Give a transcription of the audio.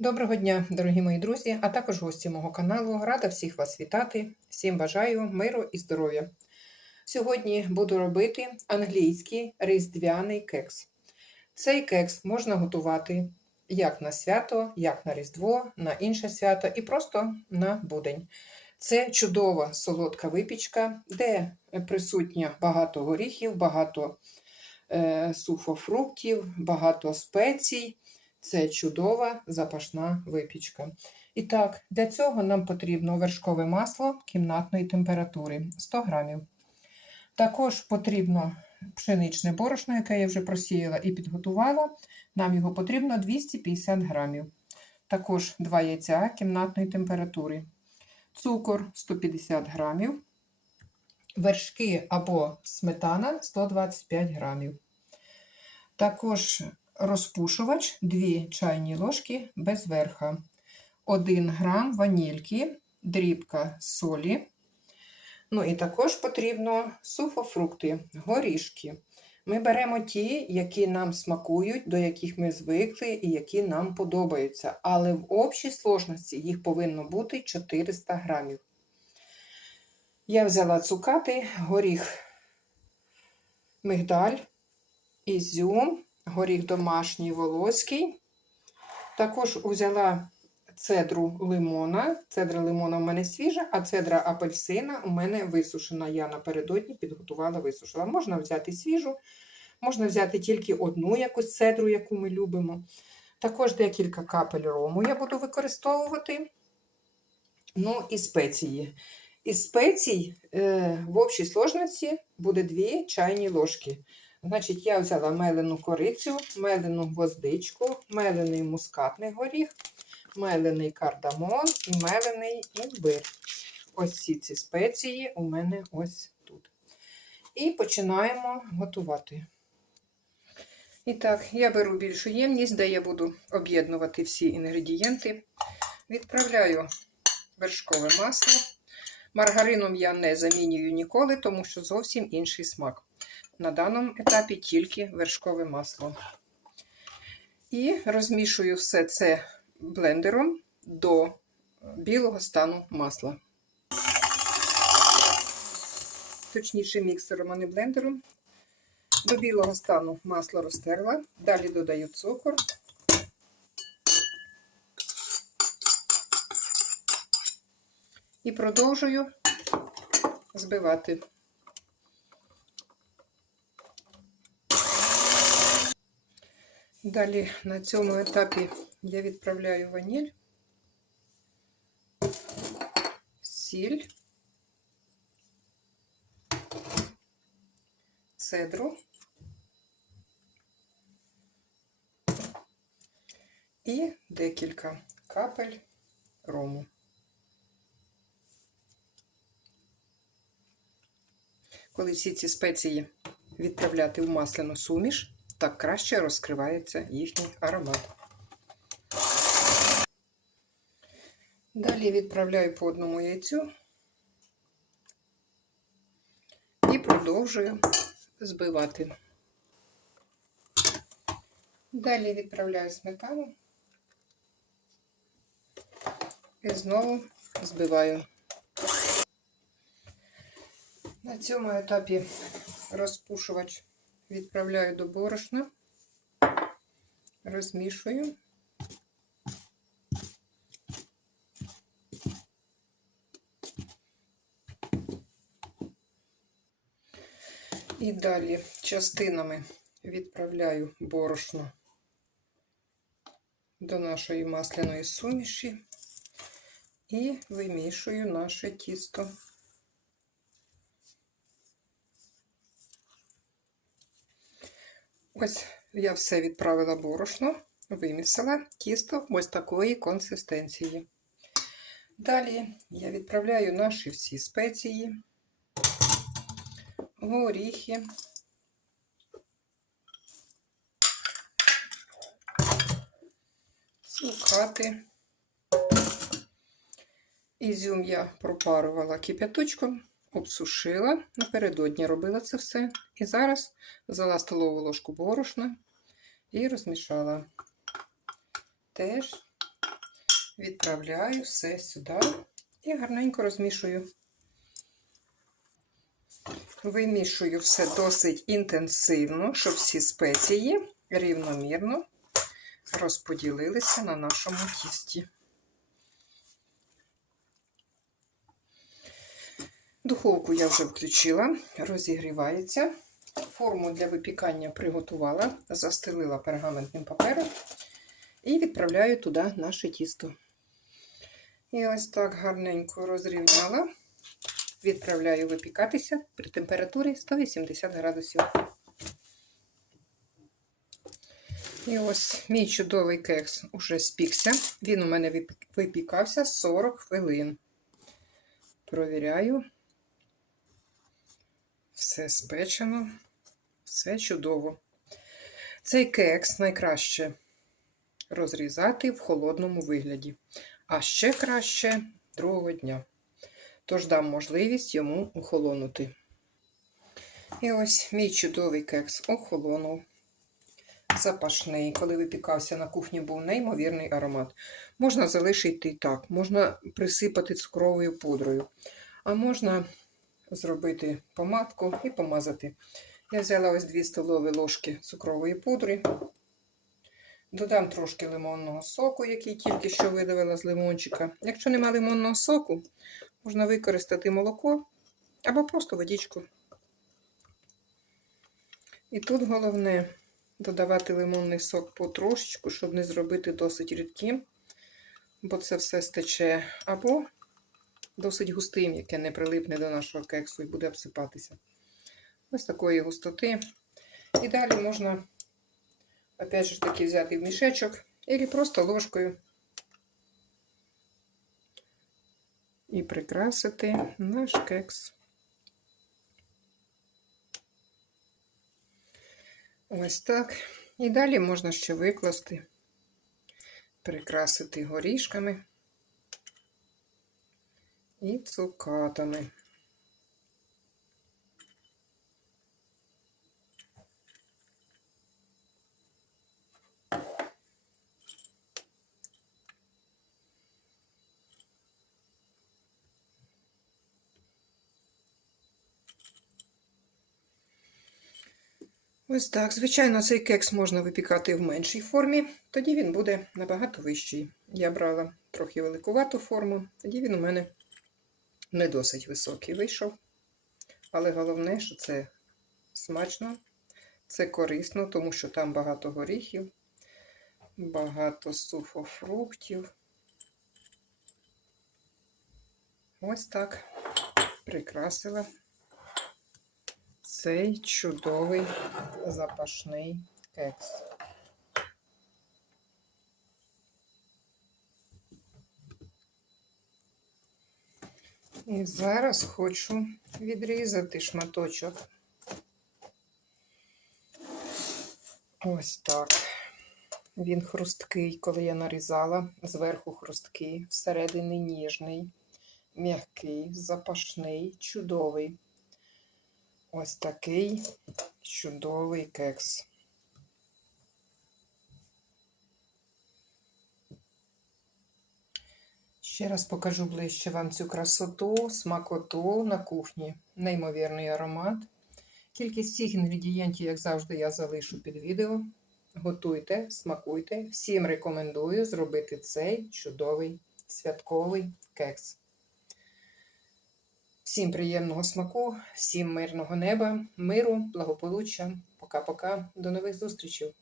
Доброго дня, дорогі мої друзі, а також гості мого каналу. Рада всіх вас вітати. Всім бажаю миру і здоров'я. Сьогодні буду робити англійський різдвяний кекс. Цей кекс можна готувати як на свято, як на Різдво, на інше свято і просто на будень. Це чудова солодка випічка, де присутня багато горіхів, багато е, сухофруктів, багато спецій. Це чудова запашна випічка. І так, для цього нам потрібно вершкове масло кімнатної температури 100 грамів. Також потрібно пшеничне борошно, яке я вже просіяла і підготувала. Нам його потрібно 250 грамів. Також 2 яйця кімнатної температури, цукор 150 грамів, вершки або сметана 125 грамів. Також розпушувач 2 чайні ложки без верха, 1 грам ванільки, дрібка солі. Ну і також потрібно сухофрукти, горішки. Ми беремо ті, які нам смакують, до яких ми звикли і які нам подобаються. Але в общій сложності їх повинно бути 400 грамів. Я взяла цукати, горіх, мигдаль, ізюм, горіх домашній волоський. Також взяла цедру лимона. Цедра лимона у мене свіжа, а цедра апельсина у мене висушена. Я напередодні підготувала, висушила. Можна взяти свіжу, можна взяти тільки одну якусь цедру, яку ми любимо. Також декілька капель рому я буду використовувати. Ну і спеції. Із спецій е, в общій сложності буде 2 чайні ложки. Значить, я взяла мелену корицю, мелену гвоздичку, мелений мускатний горіх, мелений кардамон і мелений імбир. Ось ці ці спеції у мене ось тут. І починаємо готувати. І так, я беру більшу ємність, де я буду об'єднувати всі інгредієнти. Відправляю вершкове масло. Маргарином я не замінюю ніколи, тому що зовсім інший смак. На даному етапі тільки вершкове масло. І розмішую все це блендером до білого стану масла. Точніше, міксером, а не блендером. До білого стану масло розтерла. Далі додаю цукор. І продовжую збивати. Далі на цьому етапі я відправляю ваніль, сіль, цедру і декілька капель рому. Коли всі ці спеції відправляти в масляну суміш, так краще розкривається їхній аромат. Далі відправляю по одному яйцю і продовжую збивати. Далі відправляю сметану і знову збиваю. На цьому етапі розпушувач відправляю до борошна, розмішую. І далі частинами відправляю борошно до нашої масляної суміші і вимішую наше тісто. Ось я все відправила борошно, вимісила тісто ось такої консистенції. Далі я відправляю наші всі спеції, горіхи, цукати. Ізюм я пропарувала кип'яточком обсушила, напередодні робила це все. І зараз взяла столову ложку борошна і розмішала. Теж Відправляю все сюди і гарненько розмішую. Вимішую все досить інтенсивно, щоб всі спеції рівномірно розподілилися на нашому тісті. Духовку я вже включила, розігрівається. Форму для випікання приготувала, застелила пергаментним папером і відправляю туди наше тісто. І ось так гарненько розрівняла. Відправляю випікатися при температурі 180 градусів. І ось мій чудовий кекс уже спікся. Він у мене випікався 40 хвилин. Провіряю. Все спечено, все чудово. Цей кекс найкраще розрізати в холодному вигляді, а ще краще другого дня. Тож дам можливість йому охолонути. І ось мій чудовий кекс охолонув. Запашний. Коли випікався на кухні, був неймовірний аромат. Можна залишити і так, можна присипати цукровою пудрою, а можна зробити помадку і помазати. Я взяла ось 2 столові ложки цукрової пудри. Додам трошки лимонного соку, який тільки що видавила з лимончика. Якщо нема лимонного соку, можна використати молоко або просто водичку. І тут головне додавати лимонний сок потрошечку, щоб не зробити досить рідким, бо це все стече, або досить густим, яке не прилипне до нашого кексу і буде обсипатися. Ось такої густоти. І далі можна, опять же таки, взяти в мішечок, або просто ложкою і прикрасити наш кекс. Ось так. І далі можна ще викласти, прикрасити горішками і цукатами. Ось так. Звичайно, цей кекс можна випікати в меншій формі, тоді він буде набагато вищий. Я брала трохи великувату форму, тоді він у мене не досить високий вийшов. Але головне, що це смачно, це корисно, тому що там багато горіхів, багато суфофруктів. Ось так прикрасила цей чудовий запашний кекс. І зараз хочу відрізати шматочок. Ось так. Він хрусткий, коли я нарізала, зверху хрусткий, всередині ніжний, м'який, запашний, чудовий. Ось такий чудовий кекс. Ще раз покажу ближче вам цю красоту, смакоту на кухні, неймовірний аромат. Кількість всіх інгредієнтів, як завжди, я залишу під відео. Готуйте, смакуйте. Всім рекомендую зробити цей чудовий святковий кекс. Всім приємного смаку, всім мирного неба, миру, благополуччя. Пока-пока. До нових зустрічей!